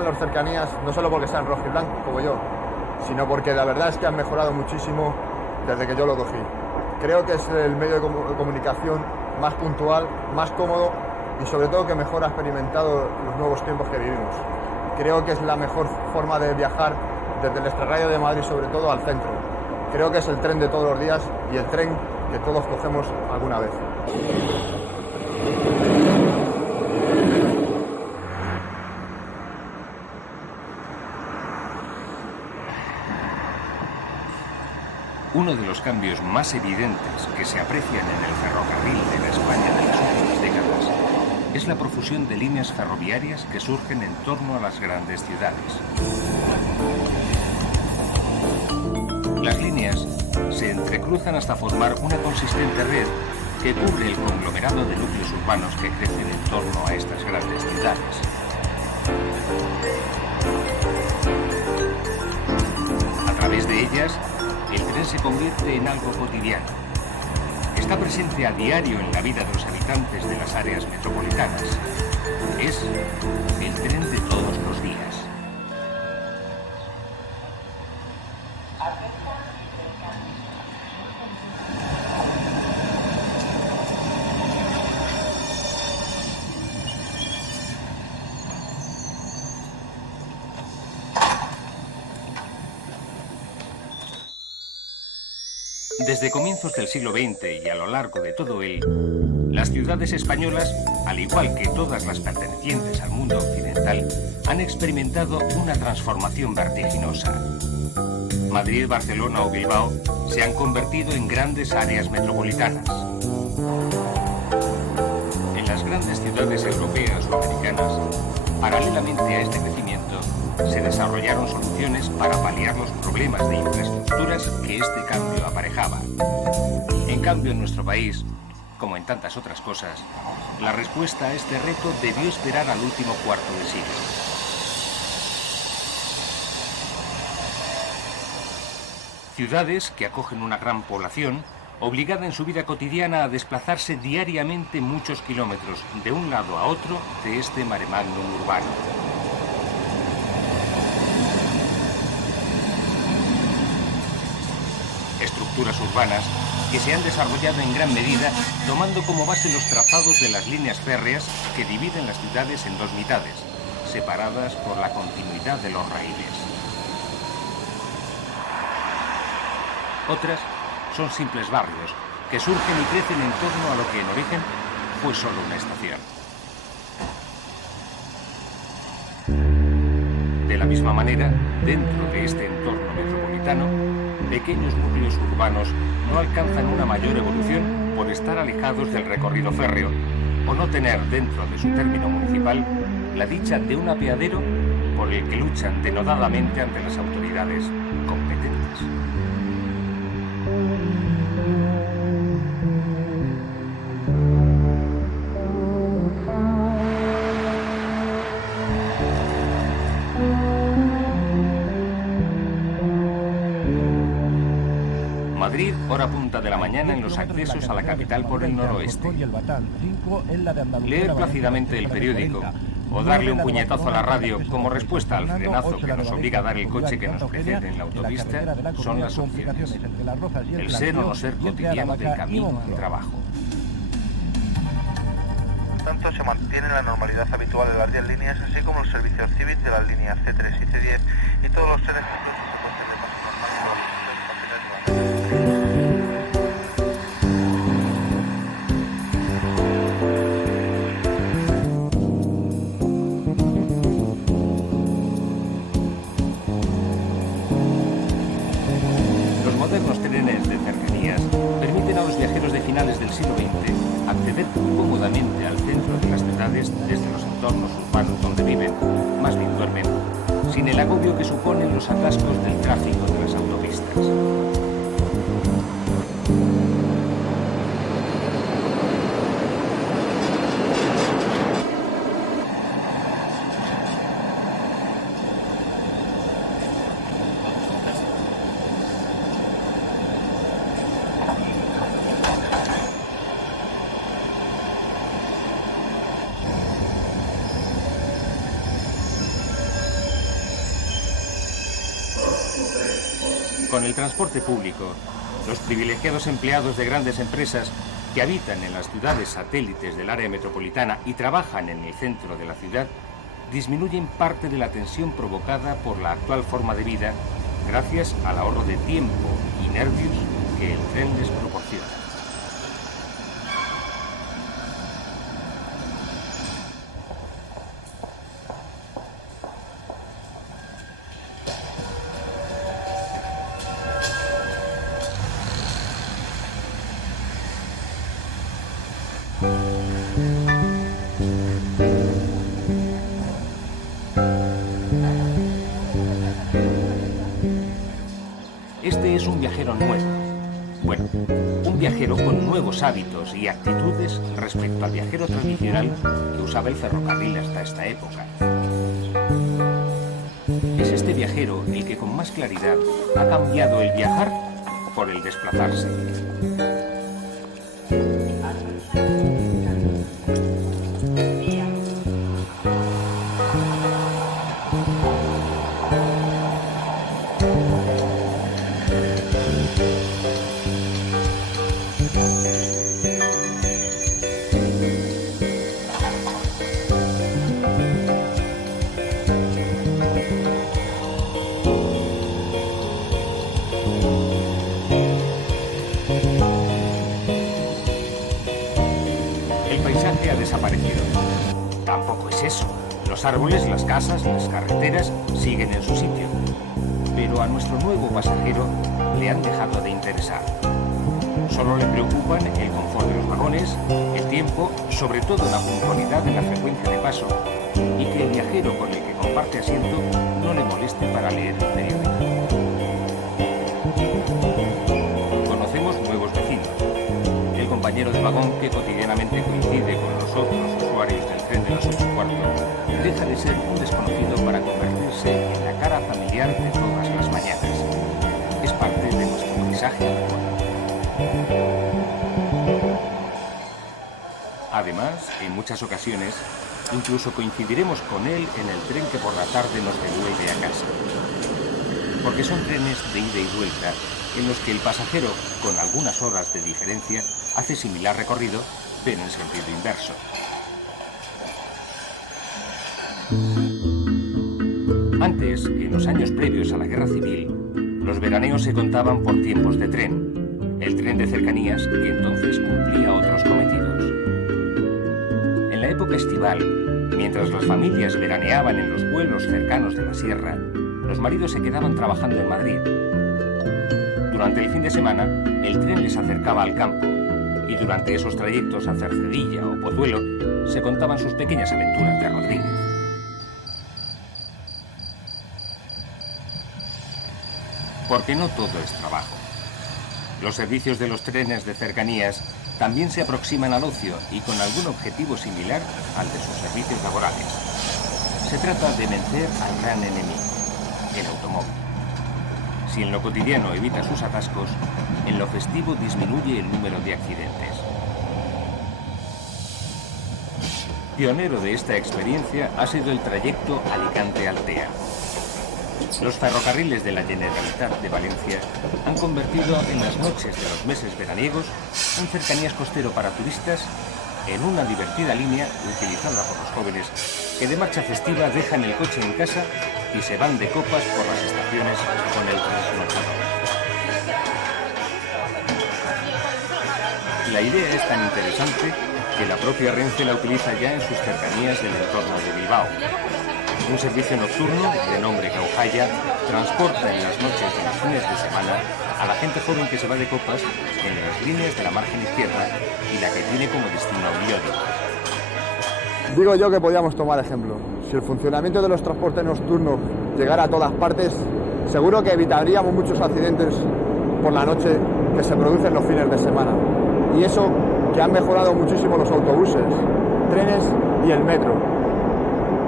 gustan las cercanías, no solo porque sean rojo y blanco, como yo, sino porque la verdad es que han mejorado muchísimo desde que yo lo cogí. Creo que es el medio de comunicación más puntual, más cómodo y sobre todo que mejor ha experimentado los nuevos tiempos que vivimos. Creo que es la mejor forma de viajar desde el extrarradio de Madrid, sobre todo al centro. Creo que es el tren de todos los días y el tren que todos cogemos alguna vez. Uno de los cambios más evidentes que se aprecian en el ferrocarril de la España de las últimas décadas es la profusión de líneas ferroviarias que surgen en torno a las grandes ciudades. Las líneas se entrecruzan hasta formar una consistente red que cubre el conglomerado de núcleos urbanos que crecen en torno a estas grandes ciudades. A través de ellas, el tren se convierte en algo cotidiano. Está presente a diario en la vida de los habitantes de las áreas metropolitanas. Es el tren de todos los días. Desde comienzos del siglo XX y a lo largo de todo él, las ciudades españolas, al igual que todas las pertenecientes al mundo occidental, han experimentado una transformación vertiginosa. Madrid, Barcelona o Bilbao se han convertido en grandes áreas metropolitanas. En las grandes ciudades europeas o americanas, paralelamente a este crecimiento, se desarrollaron soluciones para paliar los problemas de infraestructuras que este cambio aparejaba. En cambio, en nuestro país, como en tantas otras cosas, la respuesta a este reto debió esperar al último cuarto de siglo. Ciudades que acogen una gran población, obligada en su vida cotidiana a desplazarse diariamente muchos kilómetros de un lado a otro de este mare magnum urbano. Estructuras urbanas que se han desarrollado en gran medida tomando como base los trazados de las líneas férreas que dividen las ciudades en dos mitades, separadas por la continuidad de los raíles. Otras son simples barrios que surgen y crecen en torno a lo que en origen fue solo una estación. De la misma manera, dentro de este entorno metropolitano, pequeños núcleos urbanos no alcanzan una mayor evolución por estar alejados del recorrido férreo o no tener dentro de su término municipal la dicha de un apeadero por el que luchan denodadamente ante las autoridades competentes. Madrid, hora punta de la mañana en los accesos a la capital por el noroeste. Leer plácidamente el periódico o darle un puñetazo a la radio como respuesta al frenazo que nos obliga a dar el coche que nos precede en la autopista son las opciones. El ser o no ser cotidiano del camino al trabajo. Tanto se mantiene la normalidad habitual de las 10 líneas, así como los servicios cívicos de las líneas C3 y C10 y todos los trenes que incluso se pueden tener más normales. Los modernos trenes de cercanías permiten a los viajeros de finales del siglo XX acceder cómodamente al centro de las ciudades desde los entornos urbanos donde viven, más bien duermen, sin el agobio que suponen los atascos del tráfico de las autopistas. Con el transporte público, los privilegiados empleados de grandes empresas que habitan en las ciudades satélites del área metropolitana y trabajan en el centro de la ciudad disminuyen parte de la tensión provocada por la actual forma de vida gracias al ahorro de tiempo y nervios que el tren les proporciona. Este es un viajero nuevo. Bueno, un viajero con nuevos hábitos y actitudes respecto al viajero tradicional que usaba el ferrocarril hasta esta época. Es este viajero el que con más claridad ha cambiado el viajar por el desplazarse. Ha desaparecido. Tampoco es eso. Los árboles, las casas, las carreteras siguen en su sitio. Pero a nuestro nuevo pasajero le han dejado de interesar. Solo le preocupan el confort de los vagones, el tiempo, sobre todo la puntualidad en la frecuencia de paso, y que el viajero con el que comparte asiento no le moleste para leer el periódico. Conocemos nuevos vecinos. El compañero de vagón que cotidianamente coincide con los otros usuarios del tren de las 8:15 deja de ser un desconocido para convertirse en la cara familiar de todas las mañanas. Es parte de nuestro paisaje habitual. Además, en muchas ocasiones, incluso coincidiremos con él en el tren que por la tarde nos devuelve a casa. Porque son trenes de ida y vuelta en los que el pasajero, con algunas horas de diferencia, hace similar recorrido, pero en sentido inverso. Antes, en los años previos a la Guerra Civil, los veraneos se contaban por tiempos de tren, el tren de cercanías que entonces cumplía otros cometidos. En la época estival, mientras las familias veraneaban en los pueblos cercanos de la sierra, los maridos se quedaban trabajando en Madrid. Durante el fin de semana, el tren les acercaba al campo y durante esos trayectos a Cercedilla o Pozuelo se contaban sus pequeñas aventuras de Rodríguez. Porque no todo es trabajo. Los servicios de los trenes de cercanías también se aproximan al ocio y con algún objetivo similar al de sus servicios laborales. Se trata de vencer al gran enemigo, el automóvil. Si en lo cotidiano evita sus atascos, en lo festivo disminuye el número de accidentes. Pionero de esta experiencia ha sido el trayecto Alicante-Altea. Los ferrocarriles de la Generalitat de Valencia han convertido en las noches de los meses veraniegos un cercanías costero para turistas en una divertida línea utilizada por los jóvenes que de marcha festiva dejan el coche en casa y se van de copas por las estaciones con el trasnochador. La idea es tan interesante que la propia Renfe la utiliza ya en sus cercanías del entorno de Bilbao. Un servicio nocturno de nombre Caujaya transporta en las noches de los fines de semana a la gente joven que se va de copas en las líneas de la margen izquierda y la que tiene como destino Llodio. Digo yo que podíamos tomar ejemplo. Si el funcionamiento de los transportes nocturnos llegara a todas partes, seguro que evitaríamos muchos accidentes por la noche que se producen los fines de semana. Y eso que han mejorado muchísimo los autobuses, trenes y el metro.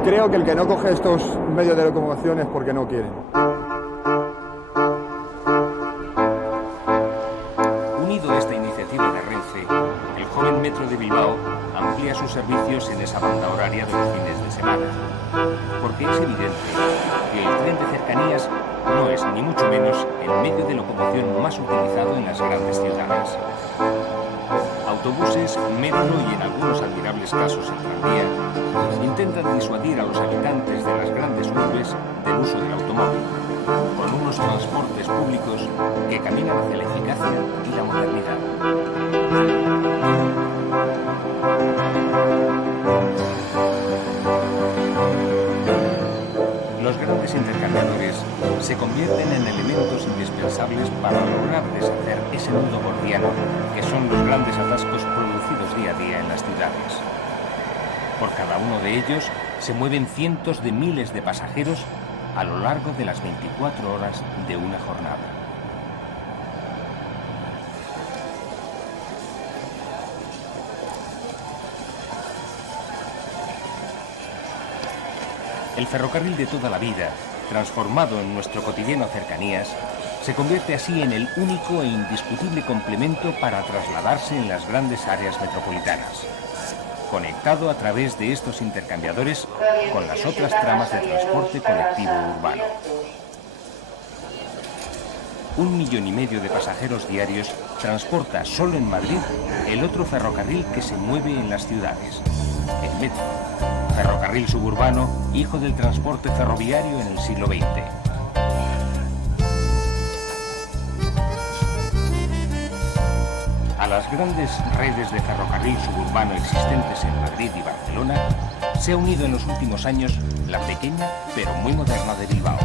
Creo que el que no coge estos medios de locomoción es porque no quieren. Unido a esta iniciativa de Renfe, el joven metro de Bilbao amplía sus servicios en esa banda horaria de los fines de semana, porque es evidente que el tren de cercanías no es ni mucho menos el medio de locomoción más utilizado en las grandes ciudades. Autobuses, metro y en algunos admirables casos el tranvía intentan disuadir a los habitantes de las grandes urbes del uso del automóvil, con unos transportes públicos que caminan hacia la eficacia y la modernidad. Los grandes intercambiadores se convierten en elementos indispensables para lograr deshacer ese nudo gordiano que son los grandes atascos producidos día a día en las ciudades. Por cada uno de ellos se mueven cientos de miles de pasajeros a lo largo de las 24 horas de una jornada. El ferrocarril de toda la vida, transformado en nuestro cotidiano cercanías, se convierte así en el único e indiscutible complemento para trasladarse en las grandes áreas metropolitanas, conectado a través de estos intercambiadores con las otras tramas de transporte colectivo urbano. 1,5 millones de pasajeros diarios transporta solo en Madrid el otro ferrocarril que se mueve en las ciudades, el metro, ferrocarril suburbano, hijo del transporte ferroviario en el siglo XX. A las grandes redes de ferrocarril suburbano existentes en Madrid y Barcelona se ha unido en los últimos años la pequeña pero muy moderna de Bilbao.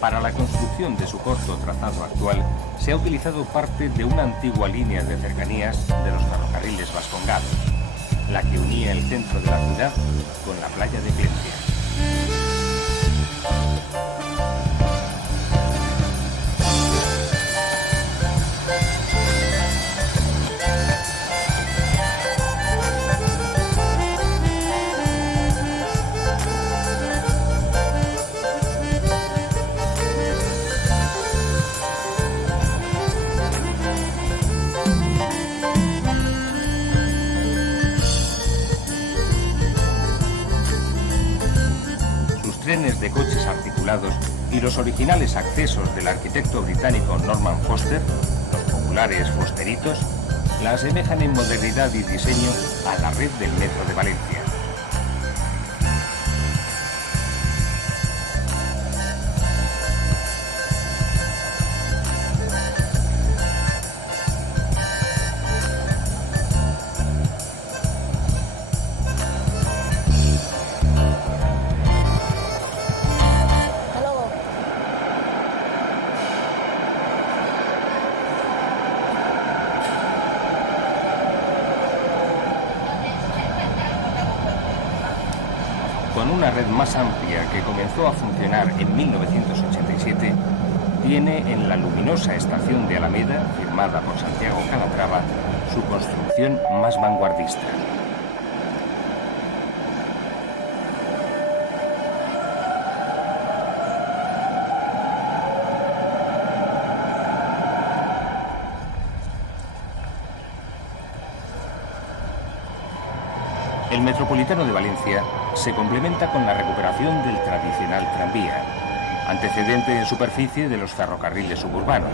Para la construcción de su corto trazado actual, se ha utilizado parte de una antigua línea de cercanías de los ferrocarriles vascongados, la que unía el centro de la ciudad con la playa de Plencia. Trenes de coches articulados y los originales accesos del arquitecto británico Norman Foster, los populares Fosteritos, la asemejan en modernidad y diseño a la red del metro de Valencia. Con una red más amplia que comenzó a funcionar en 1987, tiene en la luminosa estación de Alameda, firmada por Santiago Calatrava, su construcción más vanguardista. El Metropolitano de Valencia se complementa con la recuperación del tradicional tranvía, antecedente en superficie de los ferrocarriles suburbanos,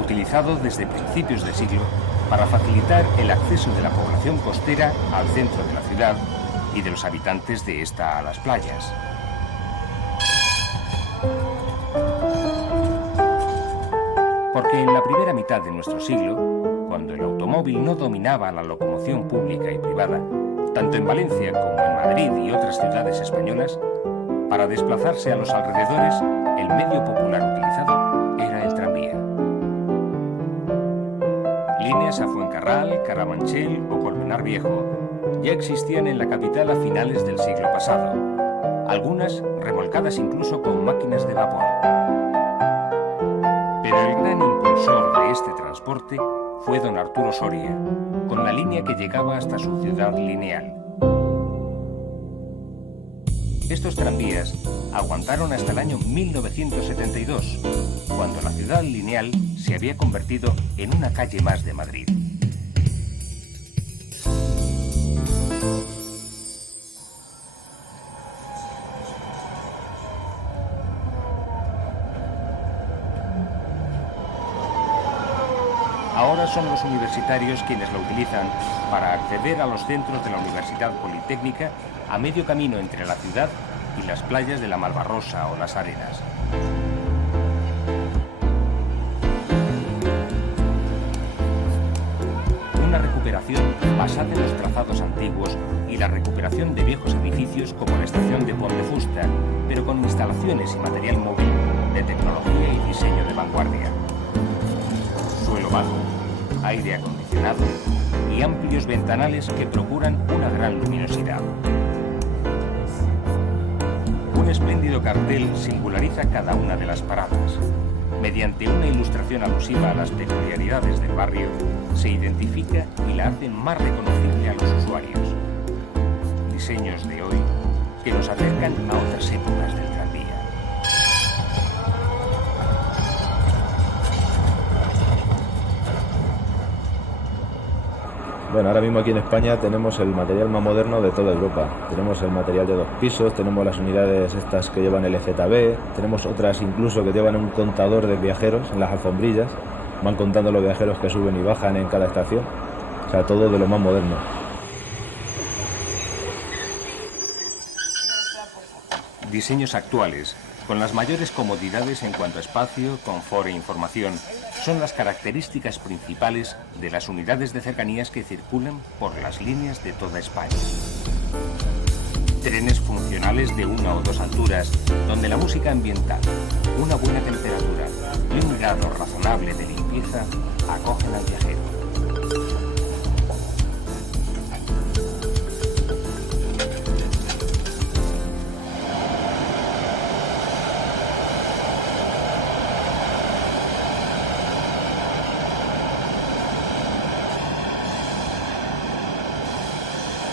utilizado desde principios de siglo para facilitar el acceso de la población costera al centro de la ciudad y de los habitantes de esta a las playas. Porque en la primera mitad de nuestro siglo, cuando el automóvil no dominaba la locomoción pública y privada, tanto en Valencia como en Madrid y otras ciudades españolas, para desplazarse a los alrededores, el medio popular utilizado era el tranvía. Líneas a Fuencarral, Carabanchel o Colmenar Viejo ya existían en la capital a finales del siglo pasado, algunas remolcadas incluso con máquinas de vapor. Pero el gran impulsor de este transporte fue don Arturo Soria, con la línea que llegaba hasta su ciudad lineal. Estos tranvías aguantaron hasta el año 1972, cuando la ciudad lineal se había convertido en una calle más de Madrid. Ahora son los universitarios quienes la utilizan para acceder a los centros de la Universidad Politécnica a medio camino entre la ciudad y las playas de la Malvarrosa o Las Arenas. Una recuperación basada en los trazados antiguos y la recuperación de viejos edificios como la estación de Pont de Fusta, pero con instalaciones y material móvil de tecnología y diseño de vanguardia. Suelo bajo, aire acondicionado y amplios ventanales que procuran una gran luminosidad. Un espléndido cartel singulariza cada una de las paradas. Mediante una ilustración alusiva a las peculiaridades del barrio, se identifica y la hacen más reconocible a los usuarios. Diseños de hoy que nos acercan a otras épocas del tranvía. Bueno, ahora mismo aquí en España tenemos el material más moderno de toda Europa. Tenemos el material de 2 pisos, tenemos las unidades estas que llevan el EZB, tenemos otras incluso que llevan un contador de viajeros en las alfombrillas, van contando los viajeros que suben y bajan en cada estación, o sea, todo de lo más moderno. Diseños actuales, con las mayores comodidades en cuanto a espacio, confort e información, son las características principales de las unidades de cercanías que circulan por las líneas de toda España. Trenes funcionales de 1 o 2 alturas, donde la música ambiental, una buena temperatura y un grado razonable de limpieza acogen al viajero.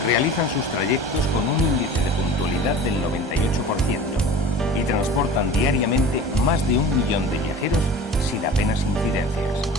Realizan sus trayectos con un índice de puntualidad del 98% y transportan diariamente más de 1 millón de viajeros sin apenas incidencias.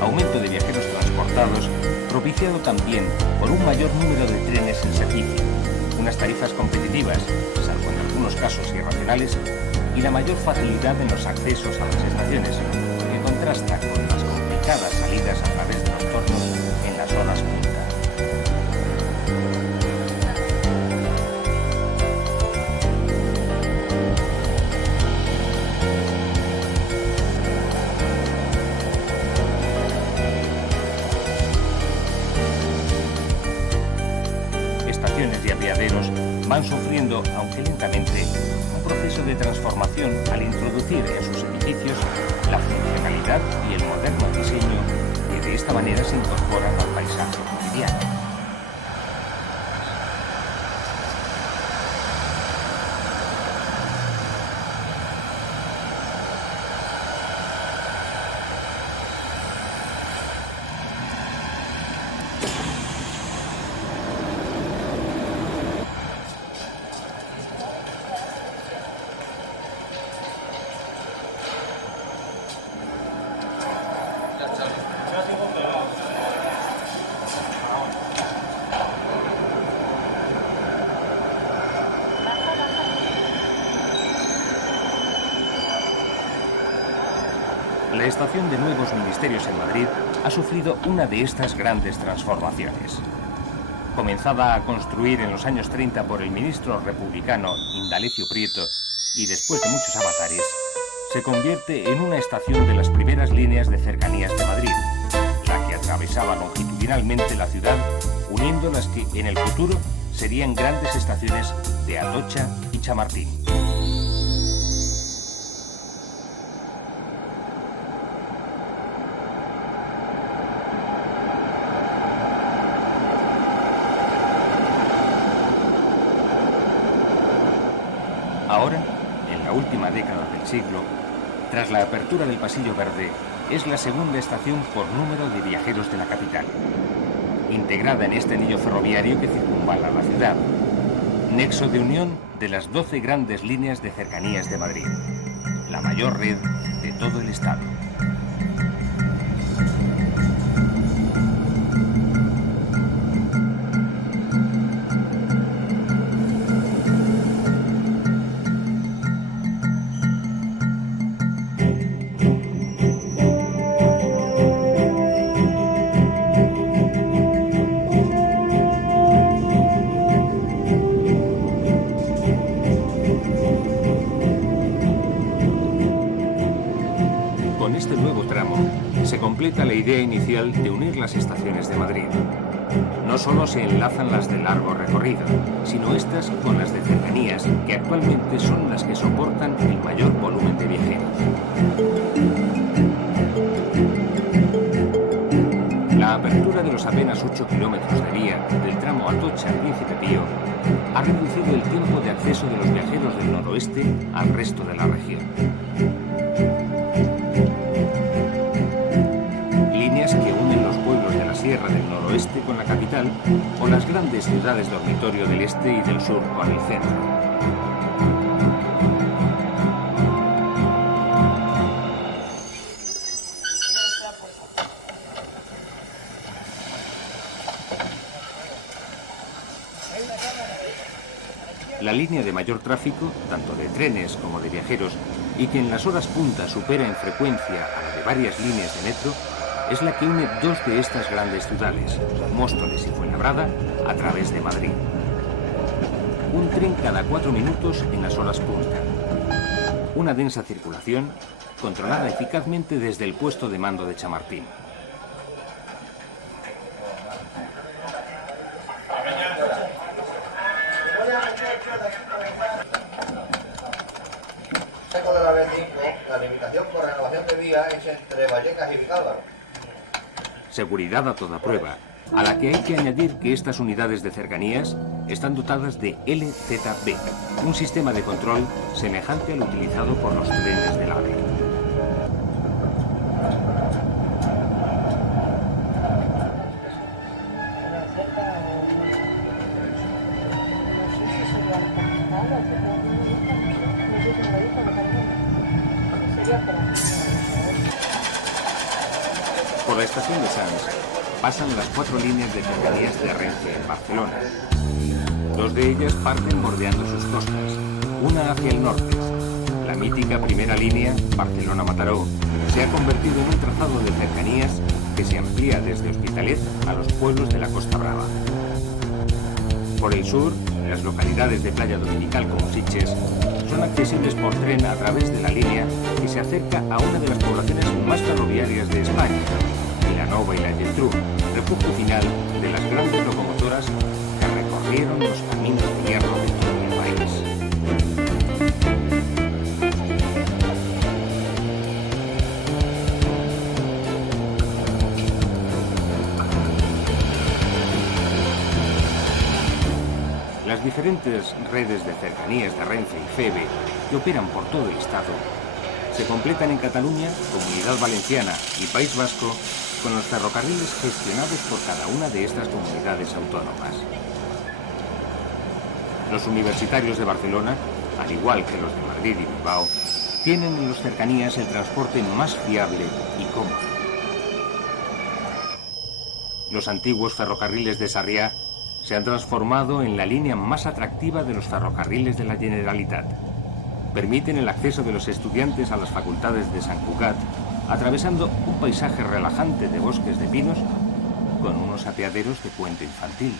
Aumento de viajeros transportados, propiciado también por un mayor número de trenes en servicio, unas tarifas competitivas, salvo en algunos casos irracionales, y la mayor facilidad en los accesos a las estaciones, que contrasta con las complicadas salidas a través de los tornos en las horas punta. Y apeaderos van sufriendo, aunque lentamente, un proceso de transformación al introducir en sus edificios la funcionalidad y el moderno diseño que de esta manera se incorporan al paisaje cotidiano. La estación de Nuevos Ministerios en Madrid ha sufrido una de estas grandes transformaciones. Comenzada a construir en los años 30 por el ministro republicano Indalecio Prieto y después de muchos avatares, se convierte en una estación de las primeras líneas de cercanías de Madrid, la que atravesaba longitudinalmente la ciudad, uniendo las que en el futuro serían grandes estaciones de Atocha y Chamartín. Ahora, en la última década del siglo, tras la apertura del Pasillo Verde, es la segunda estación por número de viajeros de la capital, integrada en este anillo ferroviario que circunvala la ciudad, nexo de unión de las 12 grandes líneas de cercanías de Madrid, la mayor red de todo el estado. Completa la idea inicial de unir las estaciones de Madrid. No solo se enlazan las de largo recorrido, sino estas con las de cercanías, que actualmente son las que soportan el mayor volumen de viajeros. La apertura de los apenas 8 kilómetros de vía del tramo Atocha-Príncipe Pío ha reducido el tiempo de acceso de los viajeros del noroeste al resto de la región. Que unen los pueblos de la sierra del noroeste con la capital o las grandes ciudades dormitorio del este y del sur con el centro. La línea de mayor tráfico, tanto de trenes como de viajeros, y que en las horas punta supera en frecuencia a la de varias líneas de metro, es la que une dos de estas grandes ciudades, Móstoles y Fuenlabrada, a través de Madrid. Un tren cada 4 minutos en las horas punta. Una densa circulación controlada eficazmente desde el puesto de mando de Chamartín. Seco de la B5, la limitación por renovación de vía es entre Vallecas y Vicálvaro. Seguridad a toda prueba, a la que hay que añadir que estas unidades de cercanías están dotadas de LZB, un sistema de control semejante al utilizado por los trenes del AVE. Por la estación de Sants pasan las 4 líneas de cercanías de Renfe en Barcelona. 2 de ellas parten bordeando sus costas, una hacia el norte. La mítica primera línea, Barcelona-Mataró, se ha convertido en un trazado de cercanías que se amplía desde Hospitalet a los pueblos de la Costa Brava. Por el sur, las localidades de Playa Dominical como Sitges son accesibles por tren a través de la línea que se acerca a una de las poblaciones más ferroviarias de España, Vilanova y la Geltrú, refugio final de las grandes locomotoras que recorrieron los caminos de hierro de todo el país. Las diferentes redes de cercanías de Renfe y Feve que operan por todo el Estado se completan en Cataluña, Comunidad Valenciana y País Vasco con los ferrocarriles gestionados por cada una de estas comunidades autónomas. Los universitarios de Barcelona, al igual que los de Madrid y Bilbao, tienen en las cercanías el transporte más fiable y cómodo. Los antiguos ferrocarriles de Sarriá se han transformado en la línea más atractiva de los ferrocarriles de la Generalitat. Permiten el acceso de los estudiantes a las facultades de Sant Cugat, atravesando un paisaje relajante de bosques de pinos con unos apeaderos de puente infantil.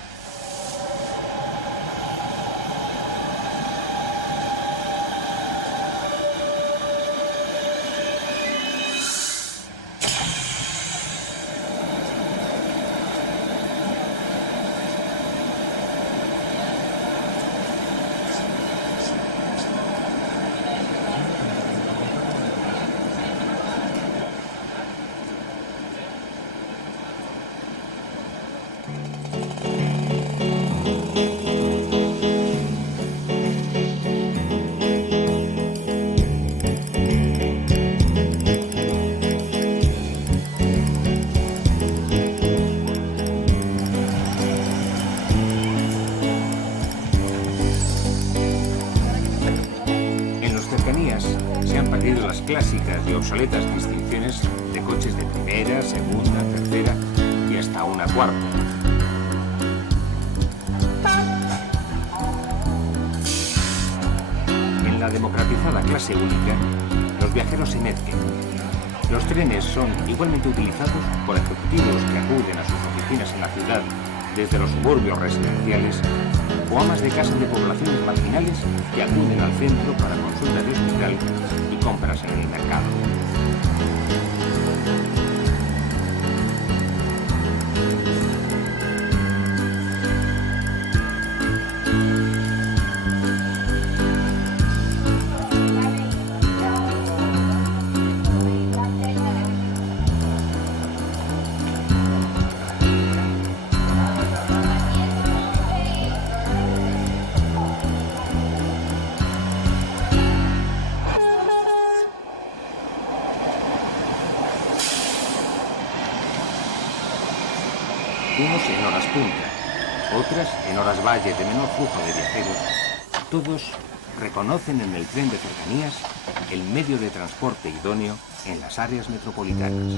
Se han perdido las clásicas y obsoletas distinciones de coches de primera, segunda, tercera y hasta una cuarta. En la democratizada clase única, los viajeros se mezclan. Los trenes son igualmente utilizados por ejecutivos que acuden a sus oficinas en la ciudad desde los suburbios residenciales o amas de casa de poblaciones marginales que acuden al centro para consulta de hospital y compras en el mercado. Unos en horas punta, otras en horas valle de menor flujo de viajeros. Todos reconocen en el tren de cercanías el medio de transporte idóneo en las áreas metropolitanas.